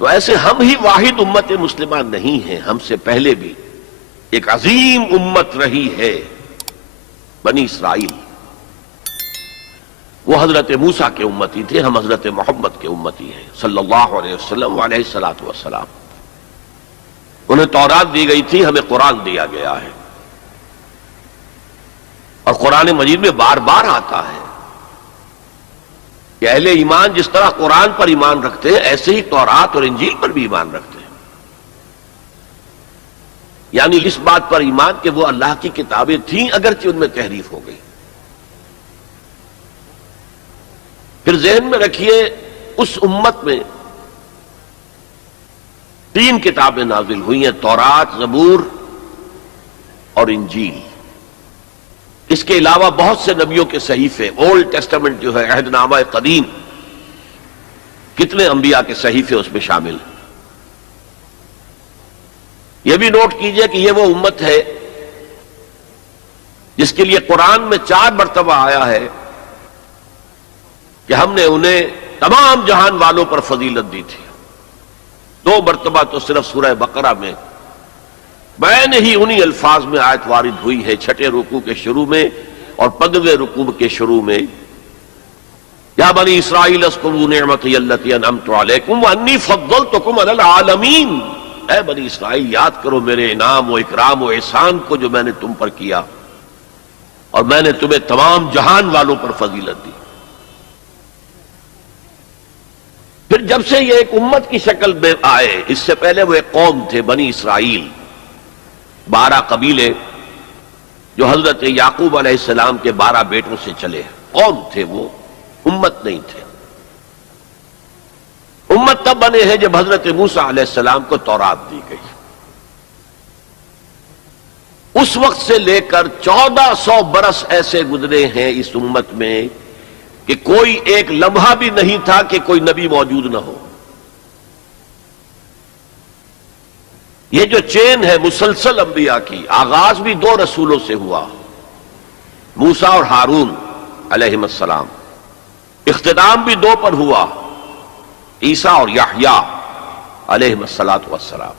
تو ایسے ہم ہی واحد امت مسلمہ نہیں ہیں، ہم سے پہلے بھی ایک عظیم امت رہی ہے بنی اسرائیل. وہ حضرت موسیٰ کے امتی تھے، ہم حضرت محمد کے امتی ہیں صلی اللہ علیہ وسلم علیہ الصلوۃ والسلام. انہیں تورات دی گئی تھی، ہمیں قرآن دیا گیا ہے، اور قرآن مجید میں بار بار آتا ہے کہ اہل ایمان جس طرح قرآن پر ایمان رکھتے ہیں ایسے ہی تورات اور انجیل پر بھی ایمان رکھتے ہیں. یعنی اس بات پر ایمان کہ وہ اللہ کی کتابیں تھیں اگرچہ ان میں تحریف ہو گئی. پھر ذہن میں رکھیے اس امت میں 3 کتابیں نازل ہوئی ہیں، تورات، زبور اور انجیل. اس کے علاوہ بہت سے نبیوں کے صحیفے، اولڈ ٹیسٹمنٹ جو ہے، عہد نامہ قدیم، کتنے انبیاء کے صحیفے اس میں شامل ہیں. یہ بھی نوٹ کیجئے کہ یہ وہ امت ہے جس کے لیے قرآن میں 4 مرتبہ آیا ہے کہ ہم نے انہیں تمام جہان والوں پر فضیلت دی تھی. 2 مرتبہ تو صرف سورہ بقرہ میں بین ہی انہی الفاظ میں آیت وارد ہوئی ہے، 6 رکوع کے شروع میں اور 15ویں رکوع کے شروع میں. یا بنی اسرائیل اذکروا نعمتی التی انعمت علیکم وانی فضلتکم علی العالمین. اے بنی اسرائیل یاد کرو میرے انعام و اکرام و احسان کو جو میں نے تم پر کیا، اور میں نے تمہیں تمام جہان والوں پر فضیلت دی. پھر جب سے یہ ایک امت کی شکل میں آئے، اس سے پہلے وہ ایک قوم تھے بنی اسرائیل، 12 قبیلے جو حضرت یعقوب علیہ السلام کے 12 بیٹوں سے چلے. قوم تھے وہ، امت نہیں تھے. امت تب بنے ہیں جب حضرت موسیٰ علیہ السلام کو تورات دی گئی. اس وقت سے لے کر 1400 برس ایسے گزرے ہیں اس امت میں کہ کوئی ایک لمحہ بھی نہیں تھا کہ کوئی نبی موجود نہ ہو. یہ جو چین ہے مسلسل انبیاء کی، آغاز بھی 2 رسولوں سے ہوا، موسیٰ اور ہارون علیہم السلام. اختتام بھی 2 پر ہوا، عیسیٰ اور یحییٰ علیہم السلام.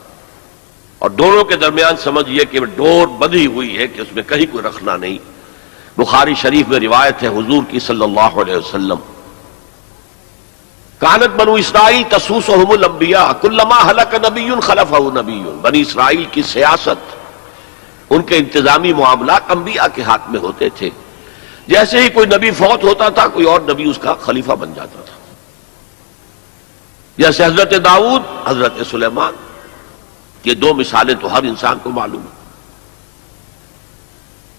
اور دونوں کے درمیان سمجھئے کہ ڈور بندھی ہوئی ہے کہ اس میں کہیں کوئی رکھنا نہیں. بخاری شریف میں روایت ہے حضور کی صلی اللہ علیہ وسلم، کانت بنو اسرائیل تسوسہم الانبیاء کلما ہلک نبی خلفہ نبی. بنی اسرائیل کی سیاست، ان کے انتظامی معاملات انبیاء کے ہاتھ میں ہوتے تھے. جیسے ہی کوئی نبی فوت ہوتا تھا کوئی اور نبی اس کا خلیفہ بن جاتا تھا. جیسے حضرت داؤد، حضرت سلیمان، یہ 2 مثالیں تو ہر انسان کو معلوم ہیں.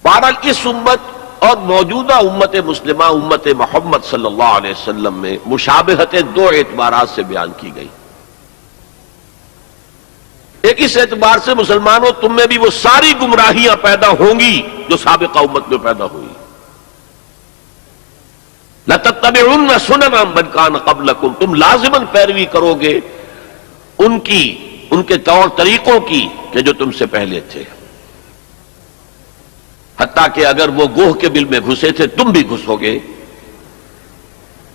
بہرحال اس امت اور موجودہ امت مسلمہ، امت محمد صلی اللہ علیہ وسلم میں مشابہتیں 2 اعتبارات سے بیان کی گئی. ایک اس اعتبار سے مسلمانوں تم میں بھی وہ ساری گمراہیاں پیدا ہوں گی جو سابقہ امت میں پیدا ہوئی. لَتَتَّبِعُنَّ سُنَنَ مَن كَانَ قَبْلَكُمْ، تم لازماً پیروی کرو گے ان کی، ان کے طور طریقوں کی کہ جو تم سے پہلے تھے. حتیٰ کہ اگر وہ گوہ کے بل میں گھسے تھے تم بھی گھسو گے.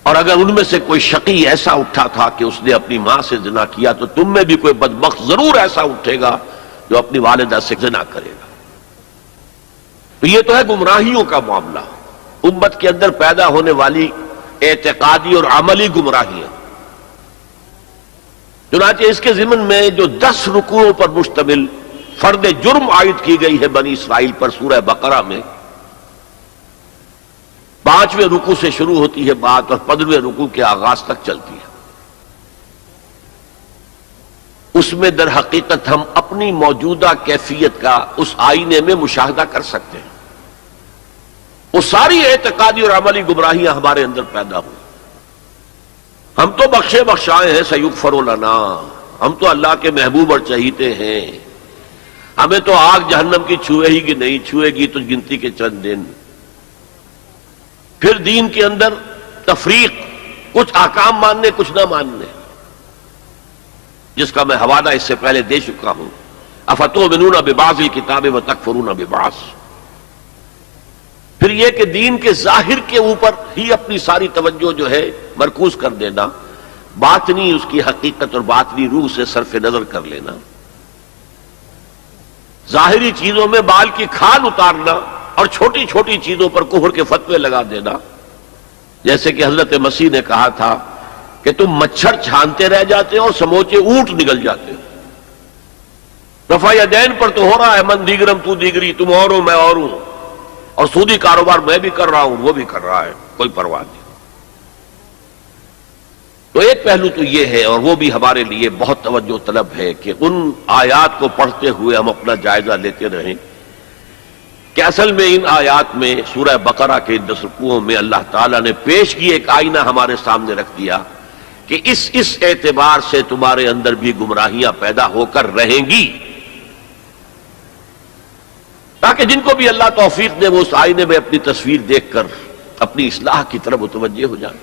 اور اگر ان میں سے کوئی شقی ایسا اٹھا تھا کہ اس نے اپنی ماں سے زنا کیا تو تم میں بھی کوئی بدبخت ضرور ایسا اٹھے گا جو اپنی والدہ سے زنا کرے گا. تو یہ تو ہے گمراہیوں کا معاملہ، امت کے اندر پیدا ہونے والی اعتقادی اور عملی گمراہیاں. چنانچہ اس کے ضمن میں جو 10 رکوعوں پر مشتمل فرد جرم عائد کی گئی ہے بنی اسرائیل پر سورہ بقرہ میں، 5ویں رکوع سے شروع ہوتی ہے بات اور 15ویں رکوع کے آغاز تک چلتی ہے. اس میں در حقیقت ہم اپنی موجودہ کیفیت کا اس آئینے میں مشاہدہ کر سکتے ہیں. وہ ساری اعتقادی اور عملی گمراہیاں ہمارے اندر پیدا ہوئی. ہم تو بخشے بخشائے ہیں، سیغفر لنا، ہم تو اللہ کے محبوب اور چہیتے ہیں، ہمیں تو آگ جہنم کی چھوئے ہی کہ نہیں، چھوئے گی تو گنتی کے چند دن. پھر دین کے اندر تفریق، کچھ احکام ماننے کچھ نہ ماننے، جس کا میں حوالہ اس سے پہلے دے چکا ہوں. افتؤمنون ببعض الکتاب وتکفرون ببعض. پھر یہ کہ دین کے ظاہر کے اوپر ہی اپنی ساری توجہ جو ہے مرکوز کر دینا، باطنی اس کی حقیقت اور باطنی روح سے صرف نظر کر لینا، ظاہری چیزوں میں بال کی کھال اتارنا اور چھوٹی چھوٹی چیزوں پر کفر کے فتوے لگا دینا، جیسے کہ حضرت مسیح نے کہا تھا کہ تم مچھر چھانتے رہ جاتے ہو اور سموچے اونٹ نگل جاتے ہو۔ رفع یدین پر تو ہو رہا ہے، من دیگرم تو دیگری، تم اور ہو میں اور ہوں، اور سودی کاروبار میں بھی کر رہا ہوں وہ بھی کر رہا ہے، کوئی پرواہ نہیں۔ تو ایک پہلو تو یہ ہے، اور وہ بھی ہمارے لیے بہت توجہ طلب ہے کہ ان آیات کو پڑھتے ہوئے ہم اپنا جائزہ لیتے رہیں کہ اصل میں ان آیات میں سورہ بقرہ کے 10 رکوعوں میں اللہ تعالیٰ نے پیش کی ایک آئینہ ہمارے سامنے رکھ دیا کہ اس اعتبار سے تمہارے اندر بھی گمراہیاں پیدا ہو کر رہیں گی، تاکہ جن کو بھی اللہ توفیق دے وہ اس آئینے میں اپنی تصویر دیکھ کر اپنی اصلاح کی طرف متوجہ ہو جائیں۔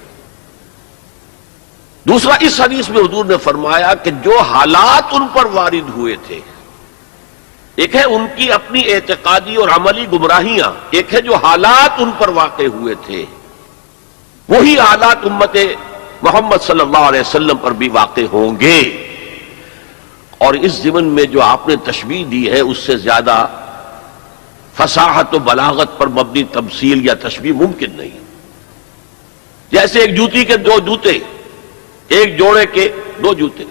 دوسرا، اس حدیث میں حضور نے فرمایا کہ جو حالات ان پر وارد ہوئے تھے، ایک ہے ان کی اپنی اعتقادی اور عملی گمراہیاں، ایک ہے جو حالات ان پر واقع ہوئے تھے، وہی حالات امت محمد صلی اللہ علیہ وسلم پر بھی واقع ہوں گے۔ اور اس ضمن میں جو آپ نے تشبیہ دی ہے اس سے زیادہ فصاحت و بلاغت پر مبنی تمثیل یا تشبیہ ممکن نہیں۔ جیسے ایک جوتی کے دو جوتے، ایک جوڑے کے دو جوتے،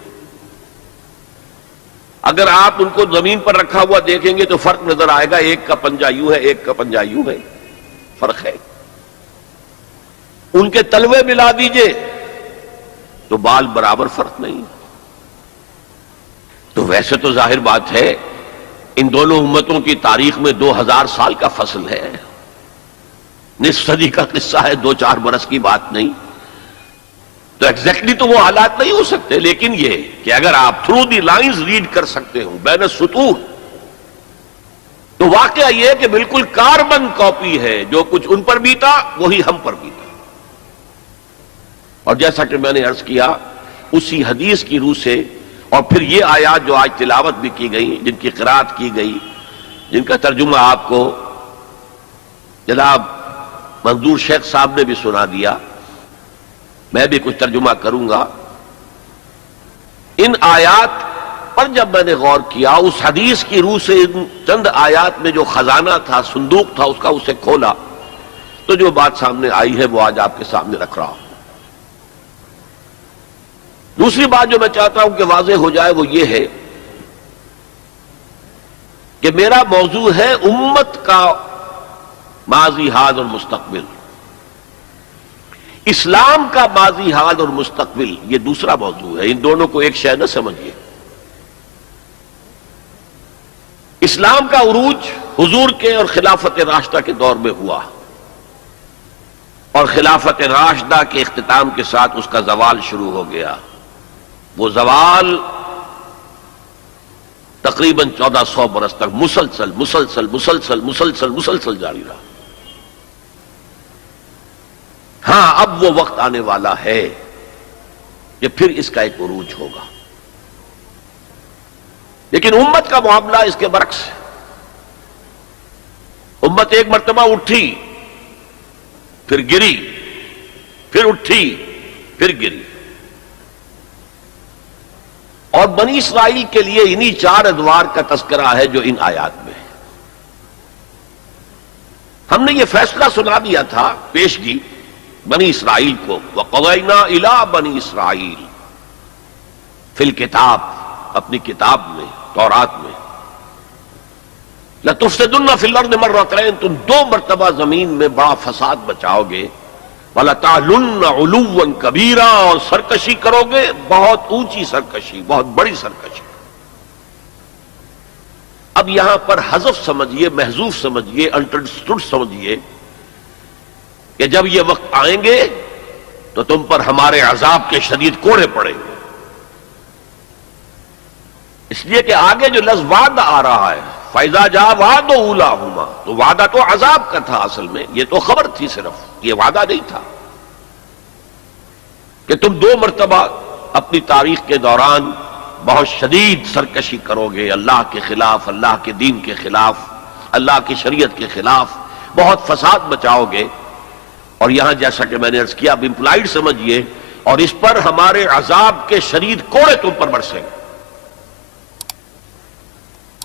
اگر آپ ان کو زمین پر رکھا ہوا دیکھیں گے تو فرق نظر آئے گا، ایک کا پنجہ یوں ہے ایک کا پنجہ یوں ہے، فرق ہے۔ ان کے تلوے ملا دیجئے تو بال برابر فرق نہیں۔ تو ویسے تو ظاہر بات ہے ان دونوں امتوں کی تاریخ میں 2000 سال کا فصل ہے، نصف صدی کا قصہ ہے، 2-4 برس کی بات نہیں۔ تو ایگزیکٹلی تو وہ حالات نہیں ہو سکتے، لیکن یہ کہ اگر آپ تھرو دی لائنز ریڈ کر سکتے ہوں بین السطور، تو واقعہ یہ کہ بالکل کاربن کاپی ہے، جو کچھ ان پر بیتا وہی ہم پر بیتا۔ اور جیسا کہ میں نے عرض کیا، اسی حدیث کی روح سے اور پھر یہ آیات جو آج تلاوت بھی کی گئی، جن کی قرات کی گئی، جن کا ترجمہ آپ کو جناب منظور شیخ صاحب نے بھی سنا دیا، میں بھی کچھ ترجمہ کروں گا، ان آیات پر جب میں نے غور کیا، اس حدیث کی روح سے ان چند آیات میں جو خزانہ تھا، صندوق تھا، اس کا اسے کھولا تو جو بات سامنے آئی ہے وہ آج آپ کے سامنے رکھ رہا ہوں۔ دوسری بات جو میں چاہتا ہوں کہ واضح ہو جائے وہ یہ ہے کہ میرا موضوع ہے امت کا ماضی حال اور مستقبل، اسلام کا ماضی حال اور مستقبل یہ دوسرا موضوع ہے، ان دونوں کو ایک شے نہ سمجھیے۔ اسلام کا عروج حضور کے اور خلافت راشدہ کے دور میں ہوا، اور خلافت راشدہ کے اختتام کے ساتھ اس کا زوال شروع ہو گیا۔ وہ زوال تقریباً 1400 برس تک مسلسل مسلسل مسلسل مسلسل مسلسل جاری رہا۔ ہاں، اب وہ وقت آنے والا ہے کہ پھر اس کا ایک عروج ہوگا، لیکن امت کا معاملہ اس کے برعکس ہے۔ امت ایک مرتبہ اٹھی، پھر گری، پھر اٹھی، پھر گری، اور بنی اسرائیل کے لیے انہی 4 ادوار کا تذکرہ ہے جو ان آیات میں ہے۔ ہم نے یہ فیصلہ سنا دیا تھا، پیشگی بنی اسرائیل کو، وَقَضَيْنَا إِلَىٰ بَنِي إِسْرَائِيلَ فِي الْكِتَابِ، اپنی کتاب میں، تورات میں، لَتُفْسِدُنَّ فِي الْأَرْضِ مَرَّتَيْنِ، تم 2 مرتبہ زمین میں بڑا فساد بچاؤ گے، وَلَتَعْلُنَّ عُلُوًّا كَبِيرًا، اور سرکشی کرو گے، بہت اونچی سرکشی، بہت بڑی سرکشی۔ اب یہاں پر حذف سمجھیے، محذوف سمجھیے، انڈرسٹوڈ سمجھیے کہ جب یہ وقت آئیں گے تو تم پر ہمارے عذاب کے شدید کوڑے پڑیں گے، اس لیے کہ آگے جو لفظ وعدہ آ رہا ہے، فَإِذَا جَاءَ وَعْدُ أُولَاهُمَا، تو وعدہ تو عذاب کا تھا، اصل میں یہ تو خبر تھی، صرف یہ وعدہ نہیں تھا کہ تم 2 مرتبہ اپنی تاریخ کے دوران بہت شدید سرکشی کرو گے، اللہ کے خلاف، اللہ کے دین کے خلاف، اللہ کی شریعت کے خلاف بہت فساد بچاؤ گے۔ اور یہاں جیسا کہ میں نے عرض کیا، اب امپلائڈ سمجھیے اور اس پر ہمارے عذاب کے شدید کوڑے تم پر برسیں گے۔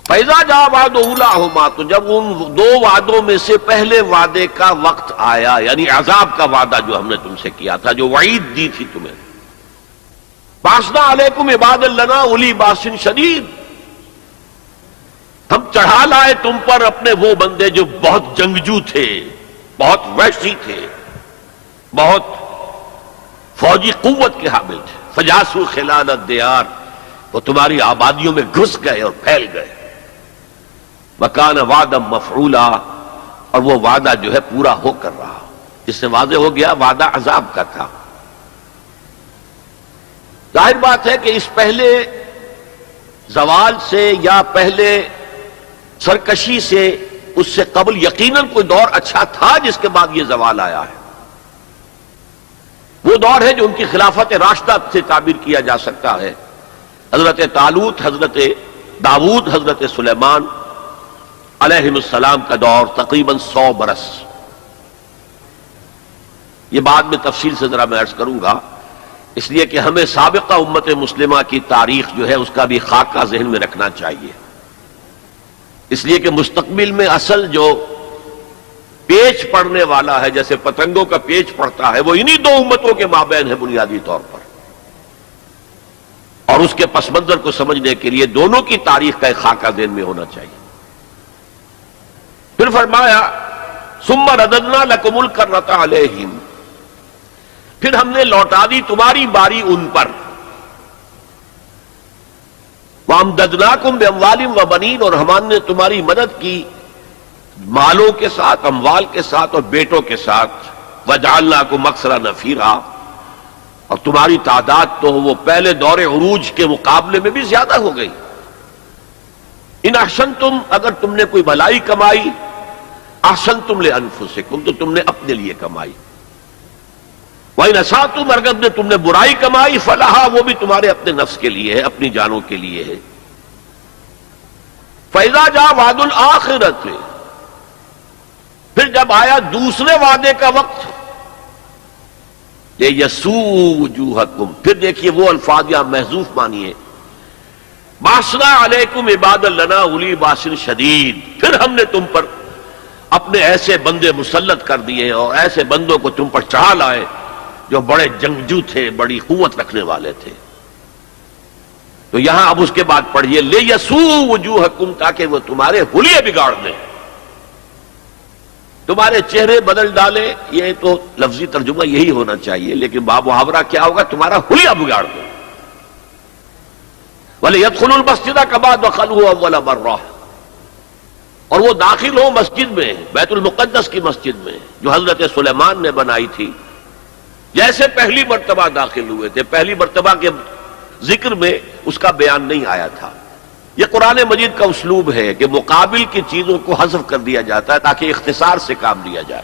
فَإِذَا جَاءَ وَعْدُ أُولَاهُمَا، تو جب ان دو وعدوں میں سے پہلے وعدے کا وقت آیا، یعنی عذاب کا وعدہ جو ہم نے تم سے کیا تھا، جو وعید دی تھی تمہیں، بَعَثْنَا عَلَيْكُمْ عِبَادًا لَنَا أُولِي بَأْسٍ شَدِيدٍ، ہم چڑھا لائے تم پر اپنے وہ بندے جو بہت جنگجو تھے، بہت وحشی تھے، بہت فوجی قوت کے حامل تھے۔ فَجَاسُوا خِلَالَ الدِّيَارِ، وہ تمہاری آبادیوں میں گھس گئے اور پھیل گئے۔ وَكَانَ وَعْدًا مَفْعُولًا، اور وہ وعدہ جو ہے پورا ہو کر رہا، جس سے واضح ہو گیا وعدہ عذاب کا تھا۔ ظاہر بات ہے کہ اس پہلے زوال سے یا پہلے سرکشی سے، اس سے قبل یقیناً کوئی دور اچھا تھا جس کے بعد یہ زوال آیا ہے۔ وہ دور ہے جو ان کی خلافت راشدہ سے تعبیر کیا جا سکتا ہے۔ حضرت طالوت، حضرت داؤد، حضرت سلیمان علیہ السلام کا دور تقریباً 100 برس۔ یہ بعد میں تفصیل سے ذرا میں عرض کروں گا، اس لیے کہ ہمیں سابقہ امت مسلمہ کی تاریخ جو ہے اس کا بھی خاکہ ذہن میں رکھنا چاہیے، اس لیے کہ مستقبل میں اصل جو پیچ پڑنے والا ہے، جیسے پتنگوں کا پیچ پڑتا ہے، وہ انہی دو امتوں کے مابین ہے بنیادی طور پر، اور اس کے پس منظر کو سمجھنے کے لیے دونوں کی تاریخ کا ایک خاکہ ذہن میں ہونا چاہیے۔ پھر فرمایا ثم رددنا لکم الکرۃ علیہم، پھر ہم نے لوٹا دی تمہاری باری ان پر۔ وَأَمْدَدْنَاكُمْ بِأَمْوَالٍ وَبَنِينَ، اور ہم نے تمہاری مدد کی مالوں کے ساتھ، اموال کے ساتھ اور بیٹوں کے ساتھ۔ وَجَعَلْنَاكُمْ أَكْثَرَ نَفِيرًا، اور تمہاری تعداد تو وہ پہلے دور عروج کے مقابلے میں بھی زیادہ ہو گئی۔ ان احسنتم، اگر تم نے کوئی بھلائی کمائی، احسنتم لانفسکم، تو تم نے اپنے لیے کمائی۔ وَإِنْ أَسَأْتُمْ، اگر تم نے برائی کمائی، فَلَهَا، وہ بھی تمہارے اپنے نفس کے لیے ہے، اپنی جانوں کے لیے ہے۔ فَإِذَا جَاءَ وَعْدُ الْآخِرَةِ، پھر جب آیا دوسرے وعدے کا وقت، لِيَسُوءُ وُجُوهَكُمْ، پھر دیکھیے وہ الفاظ یہاں محذوف مانیے، بَعَثْنَا عَلَيْكُمْ عِبَادًا لَنَا أُولِي بَأْسٍ شَدِيدٍ، پھر ہم نے تم پر اپنے ایسے بندے مسلط کر دیے اور ایسے بندوں کو تم پر چڑھا لائے جو بڑے جنگجو تھے، بڑی قوت رکھنے والے تھے۔ تو یہاں اب اس کے بعد پڑھیے لِيَسُوءُ وُجُوهَكُمْ، تاکہ وہ تمہارے حلیے بگاڑ دیں، تمہارے چہرے بدل ڈالے۔ یہ تو لفظی ترجمہ یہی ہونا چاہیے، لیکن باب محاورہ کیا ہوگا؟ تمہارا حلیہ بگاڑ دیں۔ وَلِيَدْخُلُوا الْمَسْجِدَ كَمَا دَخَلُوهُ أَوَّلَ مَرَّةٍ، اور وہ داخل ہو مسجد میں، بیت المقدس کی مسجد میں جو حضرت سلیمان نے بنائی تھی، جیسے پہلی مرتبہ داخل ہوئے تھے۔ پہلی مرتبہ کے ذکر میں اس کا بیان نہیں آیا تھا۔ یہ قرآن مجید کا اسلوب ہے کہ مقابل کی چیزوں کو حذف کر دیا جاتا ہے تاکہ اختصار سے کام لیا جائے۔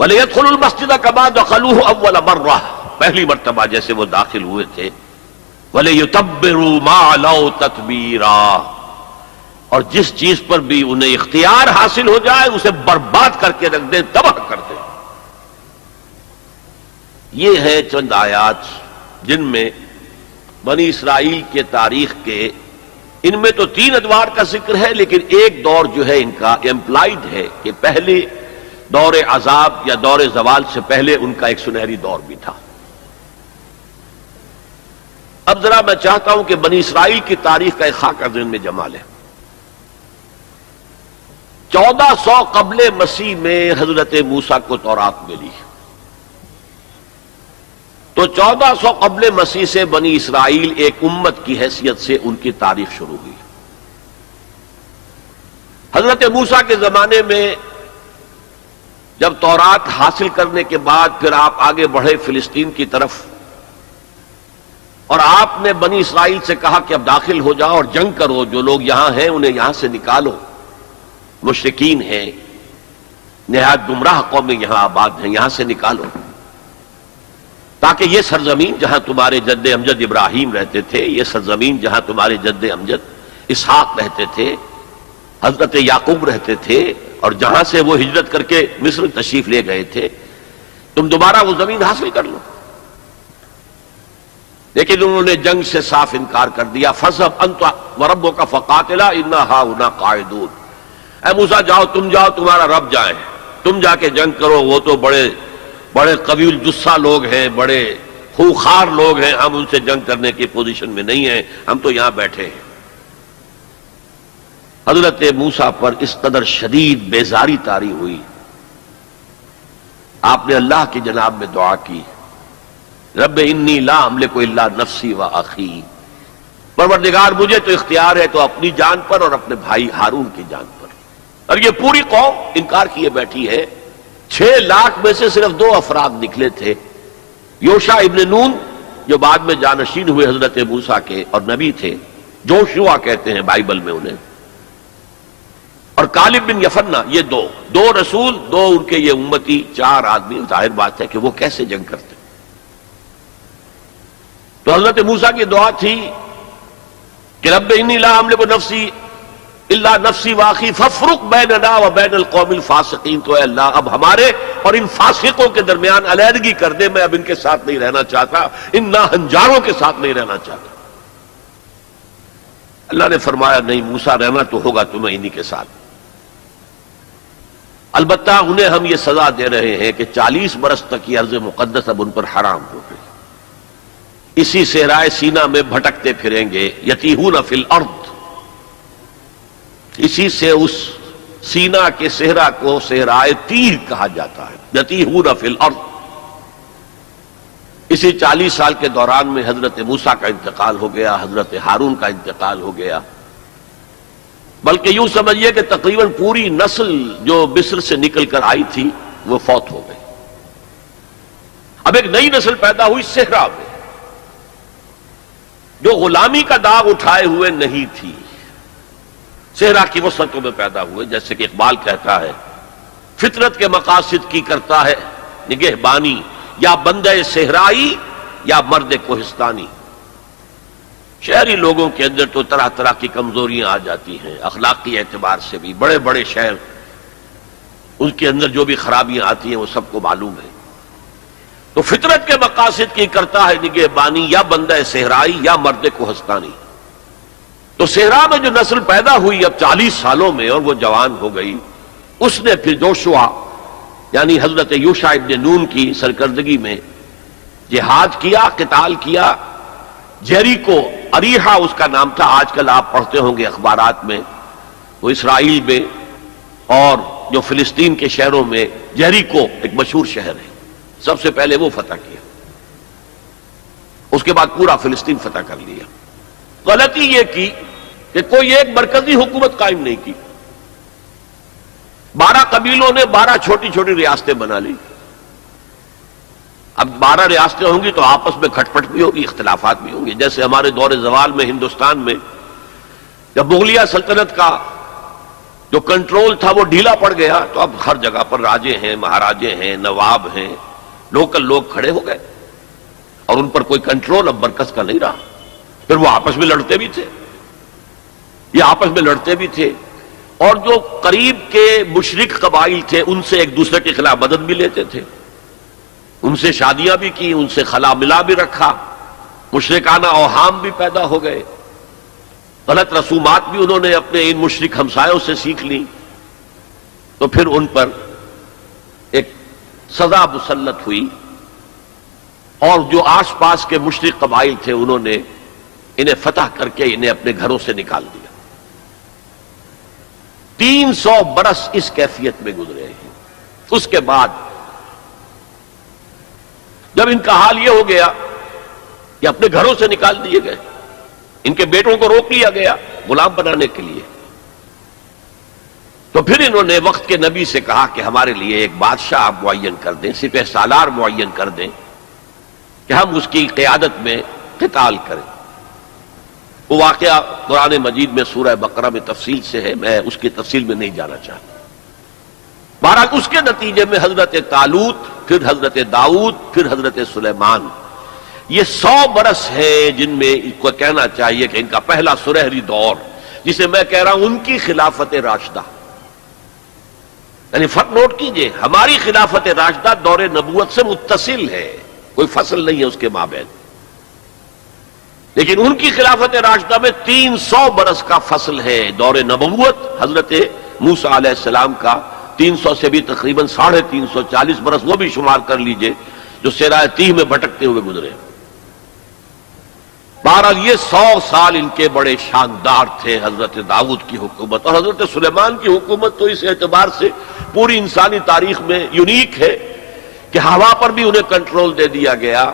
وَلِيَدْخُلُوا الْمَسْجِدَ كَمَا دَخَلُوهُ أَوَّلَ مَرَّةٍ، پہلی مرتبہ جیسے وہ داخل ہوئے تھے۔ وَلِيُتَبِّرُوا مَا عَلَوْا تَتْبِيرًا، اور جس چیز پر بھی انہیں اختیار حاصل ہو جائے اسے برباد کر کے رکھ دیں، تباہ کر دیں۔ یہ ہے چند آیات جن میں بنی اسرائیل کے تاریخ کے، ان میں تو 3 ادوار کا ذکر ہے، لیکن ایک دور جو ہے ان کا امپلائڈ ہے کہ پہلے دور عذاب یا دور زوال سے پہلے ان کا ایک سنہری دور بھی تھا۔ اب ذرا میں چاہتا ہوں کہ بنی اسرائیل کی تاریخ کا ایک خاکہ ذہن میں جما لیں۔ 1400 قبل مسیح میں حضرت موسیٰ کو تورات ملی، تو 1400 قبل مسیح سے بنی اسرائیل ایک امت کی حیثیت سے ان کی تاریخ شروع ہوئی۔ حضرت موسیٰ کے زمانے میں جب تورات حاصل کرنے کے بعد پھر آپ آگے بڑھے فلسطین کی طرف، اور آپ نے بنی اسرائیل سے کہا کہ اب داخل ہو جاؤ اور جنگ کرو، جو لوگ یہاں ہیں انہیں یہاں سے نکالو، مشرکین ہیں، نہایت گمراہ قومیں یہاں آباد ہیں، یہاں سے نکالو، تاکہ یہ سرزمین جہاں تمہارے جد امجد ابراہیم رہتے تھے، یہ سرزمین جہاں تمہارے جد امجد اسحاق رہتے تھے، حضرت یعقوب رہتے تھے، اور جہاں سے وہ ہجرت کر کے مصر تشریف لے گئے تھے، تم دوبارہ وہ زمین حاصل کر لو. لیکن انہوں نے جنگ سے صاف انکار کر دیا. فَاذْهَبْ أَنْتَ وَرَبُّكَ فَقَاتِلَا إِنَّا هَاهُنَا قَاعِدُونَ. اے موسیٰ جاؤ، تم جاؤ، تمہارا رب جائے، تم جا کے جنگ کرو. وہ تو بڑے بڑے قوی الجثہ لوگ ہیں، بڑے خوخار لوگ ہیں، ہم ان سے جنگ کرنے کی پوزیشن میں نہیں ہیں، ہم تو یہاں بیٹھے ہیں. حضرت موسیٰ پر اس قدر شدید بیزاری طاری ہوئی، آپ نے اللہ کی جناب میں دعا کی، رب انی لا املک الا نفسی و اخی، پروردگار مجھے تو اختیار ہے تو اپنی جان پر اور اپنے بھائی ہارون کی جان پر. اور یہ پوری قوم انکار کیے بیٹھی ہے. 6 لاکھ میں سے صرف 2 افراد نکلے تھے، یوشع ابن نون جو بعد میں جانشین ہوئے حضرت موسیٰ کے اور نبی تھے، جوشوا کہتے ہیں بائبل میں انہیں، اور کالب بن یفنہ. یہ دو رسول، 2 ان کے یہ امتی، 4 آدمی. ظاہر بات ہے کہ وہ کیسے جنگ کرتے. تو حضرت موسیٰ کی دعا تھی کہ رب انی لا املک نفسی الا نفسی واخی فافرق بیننا و بین القوم الفاسقین. تو اے اللہ اب ہمارے اور ان فاسقوں کے درمیان علیحدگی کر دے، میں اب ان کے ساتھ نہیں رہنا چاہتا، ان ناہنجاروں کے ساتھ نہیں رہنا چاہتا. اللہ نے فرمایا نہیں موسیٰ، رہنا تو ہوگا تمہیں انہی کے ساتھ. البتہ انہیں ہم یہ سزا دے رہے ہیں کہ 40 برس تک یہ ارض مقدس اب ان پر حرام ہو گئی. اسی صحرائے سینا میں بھٹکتے پھریں گے، یتیہون فی الارض. اسی سے اس سینا کے صحرا کو صحرائے تیر کہا جاتا ہے، یتیہون فی الارض. اسی 40 سال کے دوران میں حضرت موسیٰ کا انتقال ہو گیا، حضرت ہارون کا انتقال ہو گیا. بلکہ یوں سمجھیے کہ تقریباً پوری نسل جو مصر سے نکل کر آئی تھی وہ فوت ہو گئی. اب ایک نئی نسل پیدا ہوئی صحرا میں، جو غلامی کا داغ اٹھائے ہوئے نہیں تھی، صحرا کی وسعتوں میں پیدا ہوئے. جیسے کہ اقبال کہتا ہے، فطرت کے مقاصد کی کرتا ہے نگہبانی، یا بندے صحرائی یا مرد کوہستانی. شہری لوگوں کے اندر تو طرح طرح کی کمزوریاں آ جاتی ہیں، اخلاقی اعتبار سے بھی. بڑے بڑے شہر، ان کے اندر جو بھی خرابیاں آتی ہیں وہ سب کو معلوم ہے. تو فطرت کے مقاصد کی کرتا ہے نگہبانی، یا بندہ صحرائی یا مرد کوہستانی. تو صحرا میں جو نسل پیدا ہوئی اب 40 سالوں میں اور وہ جوان ہو گئی، اس نے پھر جوشوا یعنی حضرت یوشع ابن نون کی سرکردگی میں جہاد کیا، قتال کیا. جیریکو، اریحا اس کا نام تھا، آج کل آپ پڑھتے ہوں گے اخبارات میں، وہ اسرائیل میں اور جو فلسطین کے شہروں میں جیریکو ایک مشہور شہر ہے. سب سے پہلے وہ فتح کیا، اس کے بعد پورا فلسطین فتح کر لیا. غلطی یہ کی کہ کوئی ایک مرکزی حکومت قائم نہیں کی. 12 قبیلوں نے 12 چھوٹی چھوٹی ریاستیں بنا لی. اب 12 ریاستیں ہوں گی تو آپس میں کھٹ پٹ بھی ہوگی، اختلافات بھی ہوں گے. جیسے ہمارے دور زوال میں ہندوستان میں جب مغلیہ سلطنت کا جو کنٹرول تھا وہ ڈھیلا پڑ گیا تو اب ہر جگہ پر راجے ہیں، مہاراجے ہیں، نواب ہیں، لوکل لوگ کھڑے ہو گئے اور ان پر کوئی کنٹرول اب مرکز کا نہیں رہا. پھر وہ آپس میں لڑتے بھی تھے، یہ آپس میں لڑتے بھی تھے، اور جو قریب کے مشرک قبائل تھے ان سے ایک دوسرے کے خلاف مدد بھی لیتے تھے، ان سے شادیاں بھی کی، ان سے خلا ملا بھی رکھا. مشرکانہ اوہام بھی پیدا ہو گئے، غلط رسومات بھی انہوں نے اپنے ان مشرک ہمسایوں سے سیکھ لی. تو پھر ان پر ایک سزا مسلط ہوئی اور جو آس پاس کے مشرک قبائل تھے انہوں نے انہیں فتح کر کے انہیں اپنے گھروں سے نکال دیا. 300 برس اس کیفیت میں گزرے ہیں. اس کے بعد جب ان کا حال یہ ہو گیا کہ اپنے گھروں سے نکال دیے گئے، ان کے بیٹوں کو روک لیا گیا غلام بنانے کے لیے، تو پھر انہوں نے وقت کے نبی سے کہا کہ ہمارے لیے ایک بادشاہ آپ معین کر دیں، سپہ سالار معین کر دیں کہ ہم اس کی قیادت میں قتال کریں. وہ واقعہ قرآن مجید میں سورہ بقرہ میں تفصیل سے ہے، میں اس کی تفصیل میں نہیں جانا چاہتا. بہرحال اس کے نتیجے میں حضرت طالوت، پھر حضرت داؤد، پھر حضرت سلیمان، یہ 100 برس ہیں جن میں اس کو کہنا چاہیے کہ ان کا پہلا سنہری دور، جسے میں کہہ رہا ہوں ان کی خلافت راشدہ. یعنی فرق نوٹ کیجئے، ہماری خلافت راشدہ دور نبوت سے متصل ہے، کوئی فصل نہیں ہے اس کے مابین، لیکن ان کی خلافت راشدہ میں 300 برس کا فصل ہے۔ دور نبوت حضرت موسیٰ علیہ السلام کا 300 سے بھی تقریباً 350 برس، وہ بھی شمار کر لیجئے جو صحرائے تیہ میں بھٹکتے ہوئے گزرے۔ بہرحال یہ 100 سال ان کے بڑے شاندار تھے، حضرت داؤد کی حکومت اور حضرت سلیمان کی حکومت تو اس اعتبار سے پوری انسانی تاریخ میں یونیک ہے کہ ہوا پر بھی انہیں کنٹرول دے دیا گیا،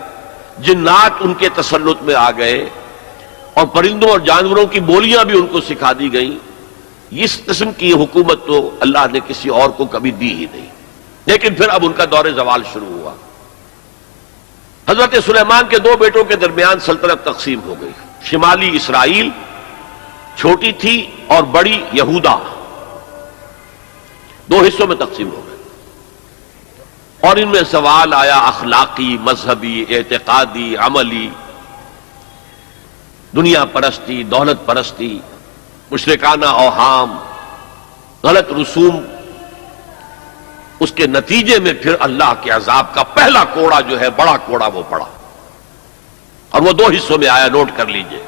جنات ان کے تسلط میں آ گئے، اور پرندوں اور جانوروں کی بولیاں بھی ان کو سکھا دی گئیں۔ اس قسم کی حکومت تو اللہ نے کسی اور کو کبھی دی ہی نہیں، لیکن پھر اب ان کا دور زوال شروع ہوا۔ حضرت سلیمان کے 2 بیٹوں کے درمیان سلطنت تقسیم ہو گئی، شمالی اسرائیل چھوٹی تھی اور بڑی یہودا، 2 حصوں میں تقسیم ہو گئی، اور ان میں سوال آیا اخلاقی، مذہبی، اعتقادی، عملی، دنیا پرستی، دولت پرستی، مشرکانہ اوہام، غلط رسوم۔ اس کے نتیجے میں پھر اللہ کے عذاب کا پہلا کوڑا جو ہے، بڑا کوڑا، وہ پڑا، اور وہ 2 حصوں میں آیا، نوٹ کر لیجئے۔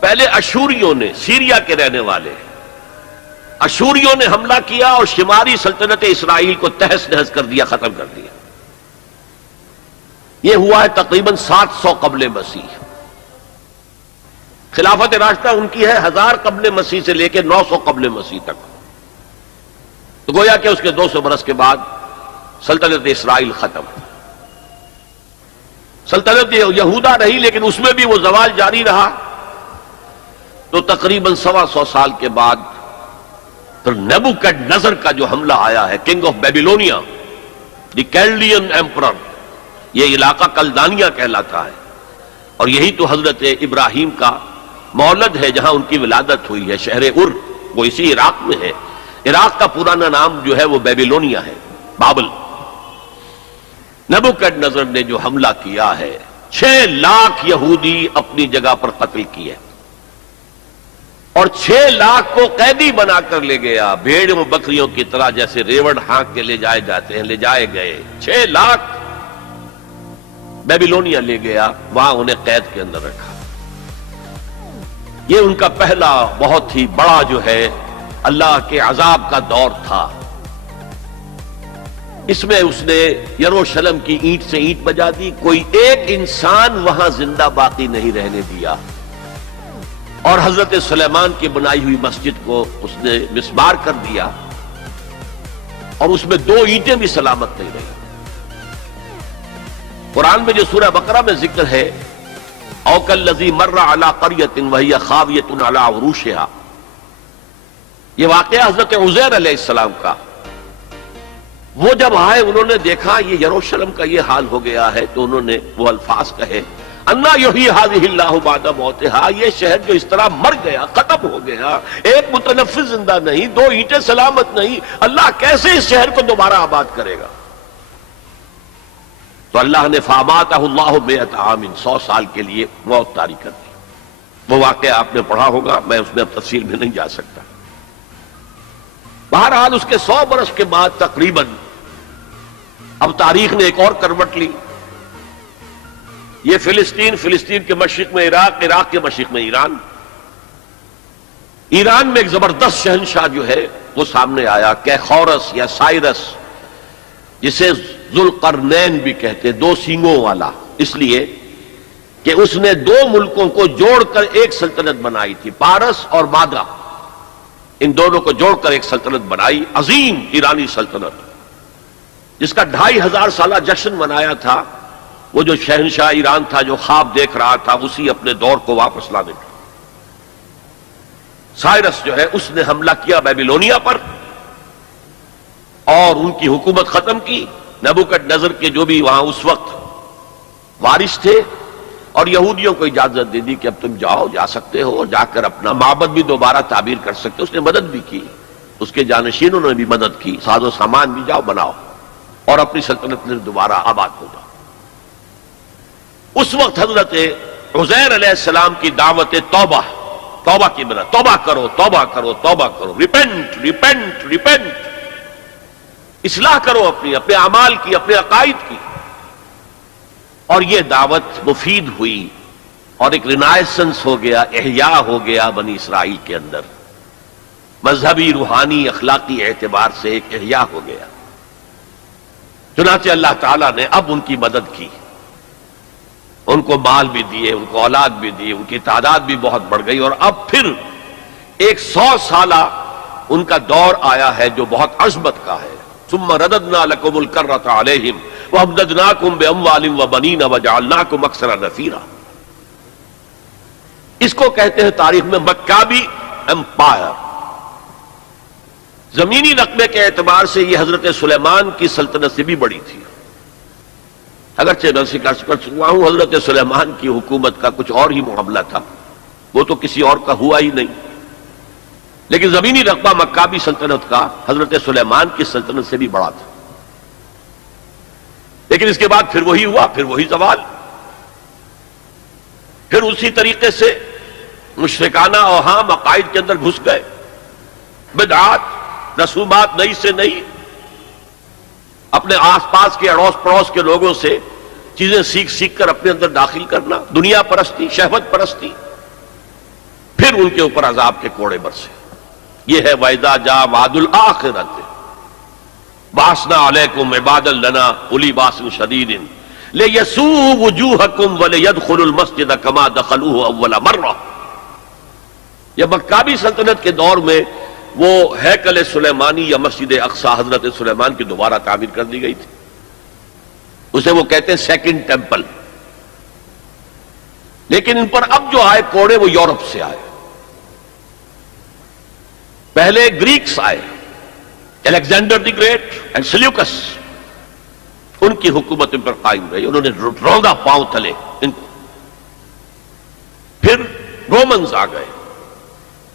پہلے اشوریوں نے، سیریا کے رہنے والے اشوریوں نے حملہ کیا اور شمالی سلطنت اسرائیل کو تہس نہس کر دیا، ختم کر دیا۔ یہ ہوا ہے تقریباً 700 قبل مسیح۔ خلافت راشدہ ان کی ہے 1000 قبل مسیح سے لے کے 900 قبل مسیح تک، تو گویا کہ اس کے 200 برس کے بعد سلطنت اسرائیل ختم۔ سلطنت یہودا رہی، لیکن اس میں بھی وہ زوال جاری رہا، تو تقریباً 125 سال کے بعد پھر نیبوکڈنیزر کا جو حملہ آیا ہے، king of Babylonia, the Chaldean emperor, یہ علاقہ کلدانیہ کہلاتا ہے، اور یہی تو حضرت ابراہیم کا مولد ہے، جہاں ان کی ولادت ہوئی ہے، شہر ار، وہ اسی عراق میں ہے۔ عراق کا پرانا نام جو ہے وہ بیبیلونیا ہے، بابل۔ نیبوکڈنیزر نے جو حملہ کیا ہے، 6 لاکھ یہودی اپنی جگہ پر قتل کیے، اور 6 لاکھ کو قیدی بنا کر لے گیا، بھیڑوں بکریوں کی طرح، جیسے ریوڑ ہانک کے لے جائے جاتے ہیں، لے جائے گئے۔ 6 لاکھ بیبیلونیا لے گیا، وہاں انہیں قید کے اندر رکھا۔ یہ ان کا پہلا بہت ہی بڑا جو ہے اللہ کے عذاب کا دور تھا۔ اس میں اس نے یروشلم کی اینٹ سے اینٹ بجا دی، کوئی ایک انسان وہاں زندہ باقی نہیں رہنے دیا، اور حضرت سلیمان کی بنائی ہوئی مسجد کو اس نے مسمار کر دیا، اور اس میں 2 اینٹیں بھی سلامت نہیں رہی۔ قرآن میں جو سورہ بقرہ میں ذکر ہے، او کالذی مر علی قریۃ وہی خاویۃ علی عروشہا، یہ واقعہ حضرت عزیر علیہ السلام کا، وہ جب آئے انہوں نے دیکھا یہ یروشلم کا یہ حال ہو گیا ہے، تو انہوں نے وہ الفاظ کہے، انا یحیی ھذہ اللہ بعد موتہا، یہ شہر جو اس طرح مر گیا، ختم ہو گیا، ایک متنفس زندہ نہیں، 2 اینٹیں سلامت نہیں، اللہ کیسے اس شہر کو دوبارہ آباد کرے گا؟ تو اللہ نے فاماتہ اللہ 100 عام، 100 سال کے لیے موت طاری کر دی۔ وہ واقعہ آپ نے پڑھا ہوگا، میں اس میں اب تفصیل میں نہیں جا سکتا۔ بہرحال اس کے 100 برس کے بعد تقریباً اب تاریخ نے ایک اور کروٹ لی۔ یہ فلسطین کے مشرق میں عراق، عراق کے مشرق میں ایران۔ ایران میں ایک زبردست شہنشاہ جو ہے وہ سامنے آیا، کیخورس یا سائرس، جسے ذوالقرنین بھی کہتے، 2 سینگوں والا، اس لیے کہ اس نے 2 ملکوں کو جوڑ کر ایک سلطنت بنائی تھی، پارس اور مادہ، ان دونوں کو جوڑ کر ایک سلطنت بنائی، عظیم ایرانی سلطنت، جس کا 2500 سالہ جشن منایا تھا۔ وہ جو شہنشاہ ایران تھا جو خواب دیکھ رہا تھا، اسی اپنے دور کو واپس لانے کا۔ سائرس جو ہے اس نے حملہ کیا بیبیلونیا پر اور ان کی حکومت ختم کی۔ نیبوکڈنیزر کے جو بھی وہاں اس وقت وارث تھے، اور یہودیوں کو اجازت دے دی کہ اب تم جاؤ، جا سکتے ہو، جا کر اپنا معبد بھی دوبارہ تعمیر کر سکتے ہو۔ اس نے مدد بھی کی، اس کے جانشینوں نے بھی مدد کی، ساز و سامان بھی جاؤ بناؤ اور اپنی سلطنت میں دوبارہ آباد ہو جاؤ۔ اس وقت حضرت عزیر علیہ السلام کی دعوت توبہ کی مدد، توبہ کرو، توبہ کرو، توبہ کرو، ریپینٹ ریپینٹ ریپینٹ، اصلاح کرو اپنے اعمال کی، اپنے عقائد کی. اور یہ دعوت مفید ہوئی اور ایک رینائسنس ہو گیا، احیاء ہو گیا بنی اسرائیل کے اندر. مذہبی، روحانی، اخلاقی اعتبار سے ایک احیاء ہو گیا. چنانچہ اللہ تعالیٰ نے اب ان کی مدد کی، ان کو مال بھی دیے، ان کو اولاد بھی دی، ان کی تعداد بھی بہت بڑھ گئی. اور اب پھر ایک 100 سالہ ان کا دور آیا ہے جو بہت عظمت کا ہے. ثم رددنا لكم الكرة عليهم وامددناكم باموال وبنين وجعلناكم اكثر نفيرا. اس کو کہتے ہیں تاریخ میں مکابی امپائر. زمینی رقبے کے اعتبار سے یہ حضرت سلیمان کی سلطنت سے بھی بڑی تھی. اگرچہ میں ذکر کر چکا ہوں حضرت سلیمان کی حکومت کا کچھ اور ہی معاملہ تھا، وہ تو کسی اور کا ہوا ہی نہیں. لیکن زمینی رقبہ مکابی سلطنت کا حضرت سلیمان کی سلطنت سے بھی بڑا تھا. لیکن اس کے بعد پھر وہی ہوا، پھر وہی زوال. پھر اسی طریقے سے مشرکانہ اوہام عقائد کے اندر گھس گئے، بدعات، رسومات نئی سے نئی، اپنے آس پاس کے اڑوس پڑوس کے لوگوں سے چیزیں سیکھ سیکھ کر اپنے اندر داخل کرنا، دنیا پرستی، شہوت پرستی. پھر ان کے اوپر عذاب کے کوڑے برسے. یہ ہے وَإِذَا جَاءَ وَعْدُ الْآخِرَةِ بَعَثْنَا عَلَيْكُمْ عِبَادًا لَنَا أُولِي بَأْسٍ شَدِيدٍ لِيَسُوءُوا وُجُوهَكُمْ وَلِيَدْخُلُوا الْمَسْجِدَ كَمَا دَخَلُوهُ أَوَّلَ مَرَّةٍ. یہ مکابی سلطنت کے دور میں وہ ہیکل سلیمانی یا مسجد اقصی حضرت سلیمان کی دوبارہ تعمیر کر دی گئی تھی. اسے وہ کہتے ہیں سیکنڈ ٹیمپل. لیکن ان پر اب جو آئے کوڑے وہ یورپ سے آئے. پہلے گریکس آئے، Alexander the great and Seleucus, ان کی حکومت ان پر قائم رہی. انہوں نے روندا پاؤں تلے ان کو. پھر رومنز آ گئے،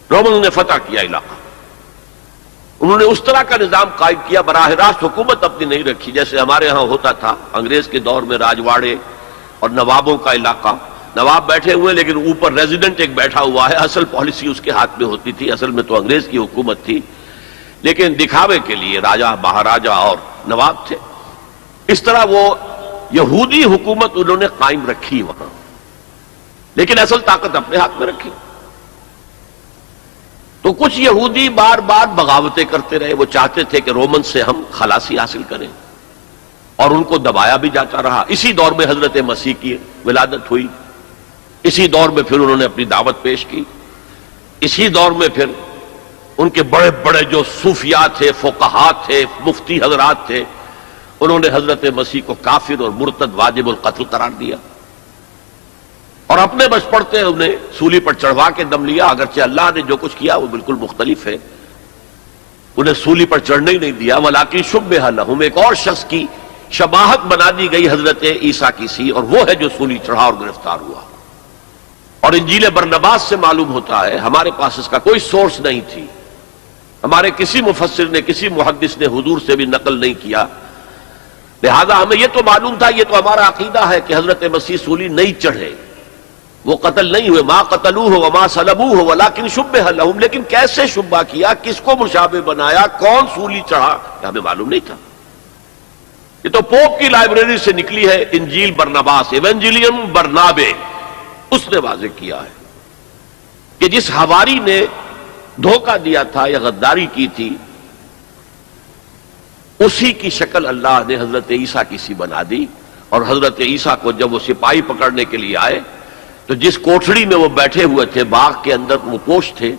رومنز نے فتح کیا علاقہ. انہوں نے اس طرح کا نظام قائم کیا، براہ راست حکومت اپنی نہیں رکھی جیسے ہمارے ہاں ہوتا تھا انگریز کے دور میں. راجواڑے اور نوابوں کا علاقہ، نواب بیٹھے ہوئے لیکن اوپر ریزیڈنٹ ایک بیٹھا ہوا ہے. اصل پالیسی اس کے ہاتھ میں ہوتی تھی، اصل میں تو انگریز کی حکومت تھی، لیکن دکھاوے کے لیے راجہ، مہاراجہ اور نواب تھے. اس طرح وہ یہودی حکومت انہوں نے قائم رکھی وہاں، لیکن اصل طاقت اپنے ہاتھ میں رکھی. تو کچھ یہودی بار بار بغاوتیں کرتے رہے. وہ چاہتے تھے کہ رومن سے ہم خلاصی حاصل کریں، اور ان کو دبایا بھی جاتا رہا. اسی دور میں حضرت مسیح کی ولادت ہوئی، اسی دور میں پھر انہوں نے اپنی دعوت پیش کی. اسی دور میں پھر ان کے بڑے بڑے جو صوفیاء تھے، فقہاء تھے، مفتی حضرات تھے، انہوں نے حضرت مسیح کو کافر اور مرتد واجب القتل قرار دیا، اور اپنے بس پڑتے انہیں سولی پر چڑھوا کے دم لیا. اگرچہ اللہ نے جو کچھ کیا وہ بالکل مختلف ہے، انہیں سولی پر چڑھنے ہی نہیں دیا. وَلَٰكِن شُبِّهَ لَهُمْ، ایک اور شخص کی شباہت بنا دی گئی حضرت عیسیٰ کی سی، اور وہ ہے جو سولی چڑھا اور گرفتار ہوا. اور انجیل برنباس سے معلوم ہوتا ہے، ہمارے پاس اس کا کوئی سورس نہیں تھی، ہمارے کسی مفسر نے، کسی محدث نے حضور سے بھی نقل نہیں کیا، لہذا ہمیں یہ تو معلوم تھا، یہ تو ہمارا عقیدہ ہے کہ حضرت مسیح سولی نہیں چڑھے، وہ قتل نہیں ہوئے. ما قتلوہ وما صلبوہ ولکن شبہ لہم. لیکن کیسے شبہ کیا، کس کو مشابہ بنایا، کون سولی چڑھا، یہ ہمیں معلوم نہیں تھا. یہ تو پوپ کی لائبریری سے نکلی ہے انجیل برنباس، ایونجیلیم برنابے، اس نے واضح کیا ہے کہ جس حواری نے دھوکہ دیا تھا یا غداری کی تھی، اسی کی شکل اللہ نے حضرت عیسیٰ کی سی بنا دی. اور حضرت عیسیٰ کو جب وہ سپاہی پکڑنے کے لیے آئے تو جس کوٹھڑی میں وہ بیٹھے ہوئے تھے، باغ کے اندر وہ پوش تھے،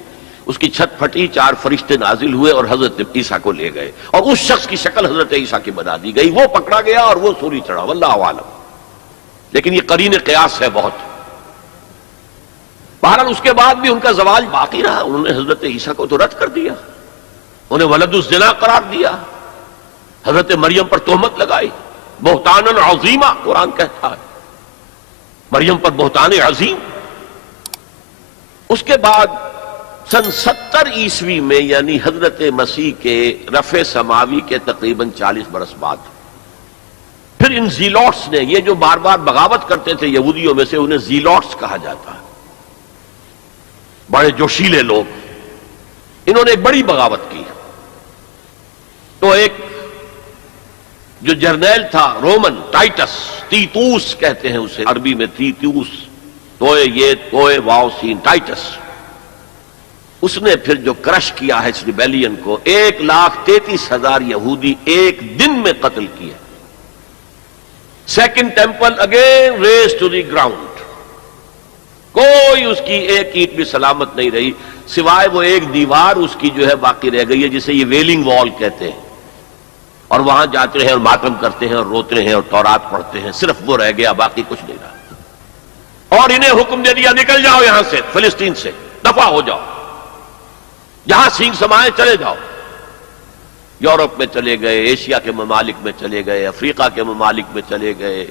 اس کی چھت پھٹی، 4 فرشتے نازل ہوئے اور حضرت عیسیٰ کو لے گئے، اور اس شخص کی شکل حضرت عیسیٰ کی بنا دی گئی. وہ پکڑا گیا اور وہ سولی چڑھا، واللہ اعلم. لیکن یہ قرین قیاس ہے بہت. بہرحال اس کے بعد بھی ان کا زوال باقی رہا. انہوں نے حضرت عیسیٰ کو تو رد کر دیا، انہیں ولد الزنا قرار دیا، حضرت مریم پر تہمت لگائی، بہتان عظیمہ قرآن کہتا ہے، مریم پر بہتان عظیم. اس کے بعد سن 70 عیسوی میں، یعنی حضرت مسیح کے رفع سماوی کے تقریباً 40 برس بعد، پھر ان زیلوٹس نے، یہ جو بار بار بغاوت کرتے تھے یہودیوں میں سے، انہیں زیلوٹس کہا جاتا ہے، بڑے جوشیلے لوگ، انہوں نے ایک بڑی بغاوت کی. تو ایک جو جرنیل تھا رومن ٹائٹس، تیتوس کہتے ہیں اسے عربی میں، تیتوس، توئے یہ توئے واو سین ٹائٹس، اس نے پھر جو کرش کیا ہے اس ریبیلین کو، 1,33,000 یہودی ایک دن میں قتل کیے۔ Second temple again raze to the ground, کوئی اس کی ایک اینٹ بھی سلامت نہیں رہی، سوائے وہ ایک دیوار اس کی جو ہے باقی رہ گئی ہے، جسے یہ ویلنگ وال کہتے ہیں، اور وہاں جاتے ہیں اور ماتم کرتے ہیں اور روتے ہیں اور تورات پڑھتے ہیں، صرف وہ رہ گیا، باقی کچھ نہیں رہا۔ اور انہیں حکم دے دیا نکل جاؤ یہاں سے، فلسطین سے دفع ہو جاؤ، جہاں سینگ سمائے چلے جاؤ۔ یورپ میں چلے گئے، ایشیا کے ممالک میں چلے گئے، افریقہ کے ممالک میں چلے گئے،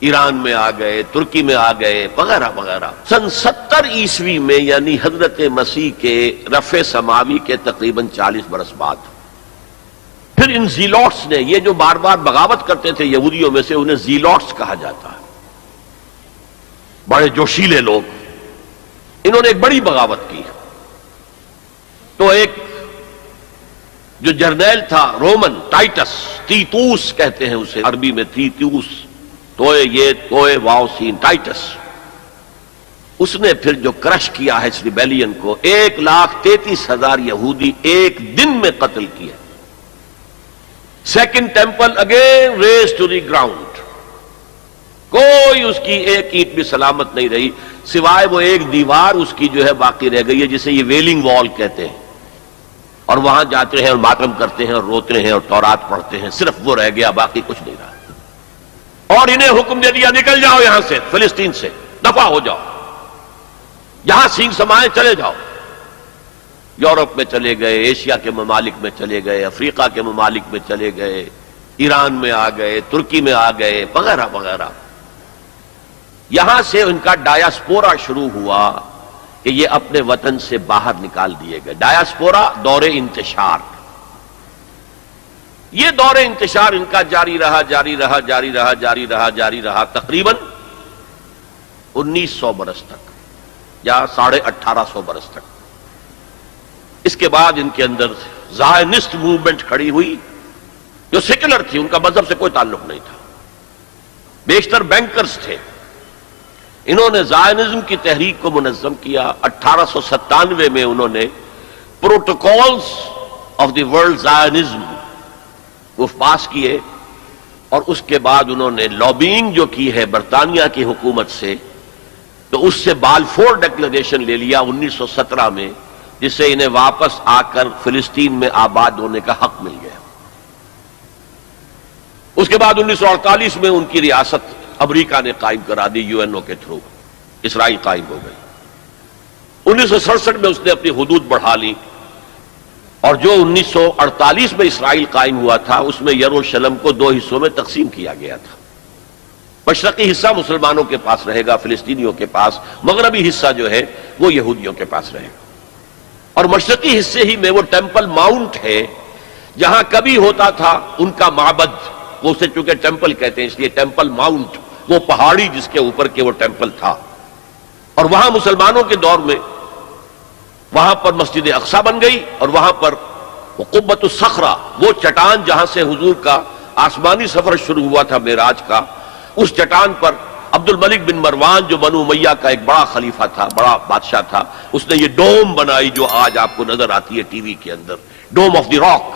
ایران میں آ گئے، ترکی میں آ گئے، وغیرہ وغیرہ۔ سن 70 عیسوی میں، یعنی حضرت مسیح کے رفع سماوی کے تقریباً 40 برس بعد، پھر ان زیلوٹس نے، یہ جو بار بار بغاوت کرتے تھے یہودیوں میں سے، انہیں زیلوٹس کہا جاتا ہے، بڑے جوشیلے لوگ، انہوں نے ایک بڑی بغاوت کی۔ تو ایک جو جرنیل تھا رومن ٹائٹس، تیتوس کہتے ہیں اسے عربی میں، تیتوس، توئے یہ توئے واو سین ٹائٹس، اس نے پھر جو کرش کیا ہے اس ریبیلین کو، 1,33,000 یہودی ایک دن میں قتل کیے۔ Second temple again raze to the ground, کوئی اس کی ایک اینٹ بھی سلامت نہیں رہی، سوائے وہ ایک دیوار اس کی جو ہے باقی رہ گئی ہے، جسے یہ ویلنگ وال کہتے ہیں، اور وہاں جاتے ہیں اور ماتم کرتے ہیں اور روتے ہیں اور تورات پڑھتے ہیں، صرف وہ رہ گیا، باقی کچھ نہیں رہا۔ اور انہیں حکم دے دیا نکل جاؤ یہاں سے، فلسطین سے دفع ہو جاؤ، جہاں سینگ سمائے چلے جاؤ۔ یورپ میں چلے گئے، ایشیا کے ممالک میں چلے گئے، افریقہ کے ممالک میں چلے گئے، ایران میں آ گئے، ترکی میں آ گئے، وغیرہ وغیرہ۔ یہاں سے ان کا ڈایاسپورا شروع ہوا کہ یہ اپنے وطن سے باہر نکال دیے گئے۔ ڈایاسپورا دور انتشار، یہ دور انتشار ان کا جاری رہا جاری رہا جاری رہا جاری رہا جاری رہا تقریباً 1900 برس تک یا 1850 برس تک۔ اس کے بعد ان کے اندر زائنسٹ موومنٹ کھڑی ہوئی جو سیکولر تھی، ان کا مذہب سے کوئی تعلق نہیں تھا، بیشتر بینکرز تھے۔ انہوں نے زائنزم کی تحریک کو منظم کیا۔ 1897 میں انہوں نے protocols of the world Zionism وہ پاس کیے، اور اس کے بعد انہوں نے لابینگ جو کی ہے برطانیہ کی حکومت سے، تو اس سے بالفور ڈکلریشن لے لیا 1917 میں، جس سے انہیں واپس آ کر فلسطین میں آباد ہونے کا حق مل گیا۔ اس کے بعد 1948 میں ان کی ریاست امریکہ نے قائم کرا دی، یو این او کے تھرو اسرائیل قائم ہو گئی۔ 1967 میں اس نے اپنی حدود بڑھا لی، اور جو 1948 میں اسرائیل قائم ہوا تھا اس میں یروشلم کو 2 حصوں میں تقسیم کیا گیا تھا۔ مشرقی حصہ مسلمانوں کے پاس رہے گا، فلسطینیوں کے پاس، مغربی حصہ جو ہے وہ یہودیوں کے پاس رہے گا۔ اور مشرقی حصے ہی میں وہ ٹیمپل ماؤنٹ ہے جہاں کبھی ہوتا تھا ان کا معبد، وہ اسے چونکہ ٹیمپل کہتے ہیں اس لیے ٹیمپل ماؤنٹ، وہ پہاڑی جس کے اوپر کے وہ ٹیمپل تھا، اور وہاں مسلمانوں کے دور میں وہاں پر مسجد اقصی بن گئی، اور وہاں پر وہ قبۃ الصخرہ، وہ چٹان جہاں سے حضور کا آسمانی سفر شروع ہوا تھا معراج کا، اس چٹان پر عبد الملک بن مروان جو بنو امیہ کا ایک بڑا خلیفہ تھا، بڑا بادشاہ تھا، اس نے یہ ڈوم بنائی جو آج آپ کو نظر آتی ہے ٹی وی کے اندر، ڈوم آف دی راک۔